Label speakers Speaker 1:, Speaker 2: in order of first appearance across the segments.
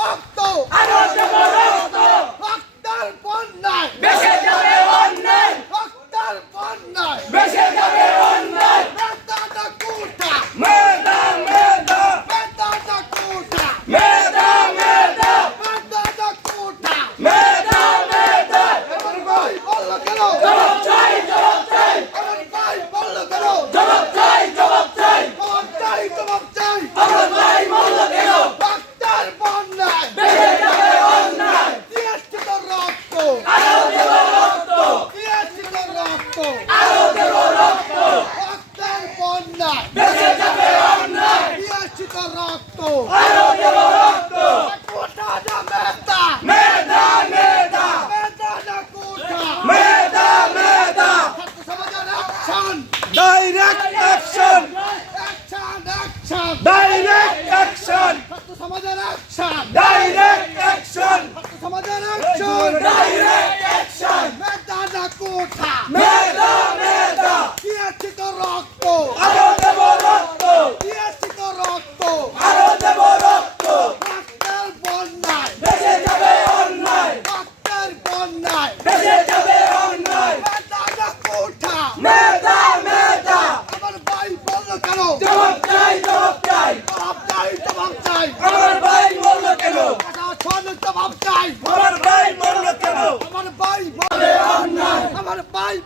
Speaker 1: রক্ত। আরও দেব আরও দেব রক্ত কোটা না মেধা মেধা মেধা মেধা না কোটা মেধা মেধা সমাজের action
Speaker 2: direct action
Speaker 1: action action
Speaker 2: direct
Speaker 1: action সমাজের অ্যাকশন ডাইরেক্ট অ্যাকশন সমাজের রক্ত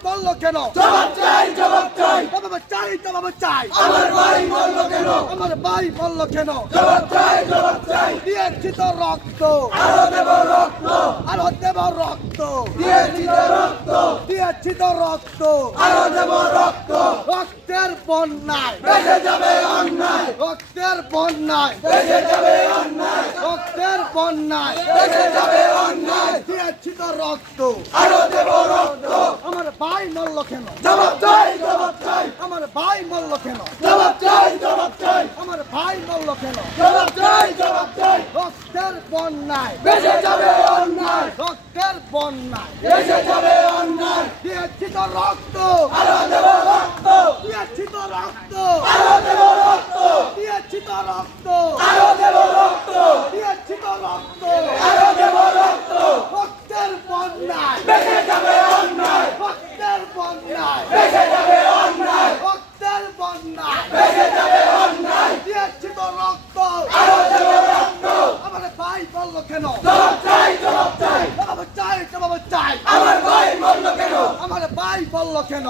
Speaker 1: বলল কেন? জবাব চাই জবাব চাই। বাবা চাই তো বাবা চাই। আমার ভাই মরল কেন? আমার ভাই বলল কেন? জবাব চাই জবাব চাই। দিয়েছি তো রক্ত। আরও দেব রক্ত। আরও দেব রক্ত। দিয়েছি তো রক্ত। দিয়েছি তো রক্ত। আরও দেব রক্ত। রক্তের বন্যায়। বেঁচে যাবে অন্যায়। রক্তের বন্যায়। বেঁচে যাবে অন্যায়। রক্তের বন্যায়। বেঁচে যাবে অন্যায়। দিয়েছি তো রক্ত। আরও দেব রক্ত। আমার ভাই মরল কেন? জবাব চাই জবাব চাই। আমার ভাই মল্ল কেন? জবাব চাই জবাব চাই। আমার ভাই মল্ল কেন? জবাব চাই জবাব চাই। রক্তের বন্যায়। বেঁচে যাবে অন্যায়। রক্তের বন্যায়। বেঁচে যাবে অন্যায়। দিয়েছি তো রক্ত। আরও দেব রক্ত দিয়েছি তো রক্ত আরও দেব রক্ত দিয়েছি তো রক্ত আরও দেব রক্ত দিয়েছি তো রক্ত আরও দেব রক্ত রক্তের বন্যায় বেঁচে যাবে অন্যায় রক্তের বন্যায় বেঁচে যাবে অন্যায় রক্তের বন্যায় বেঁচে যাবে অন্যায় দিয়েছি তো রক্ত আরও দেব রক্ত আমার ভাই বলল কেন জবাব চাই জবাব চাই বাবা চাই তো বাবা চাই আমার ভাই মরল কেন আমার ভাই বলল কেন?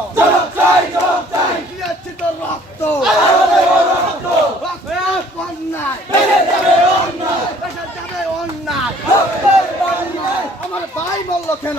Speaker 1: দিয়েছি তো রক্ত। অন্যায়। যাবে অন্যায়। আমার ভাই বলল কেন?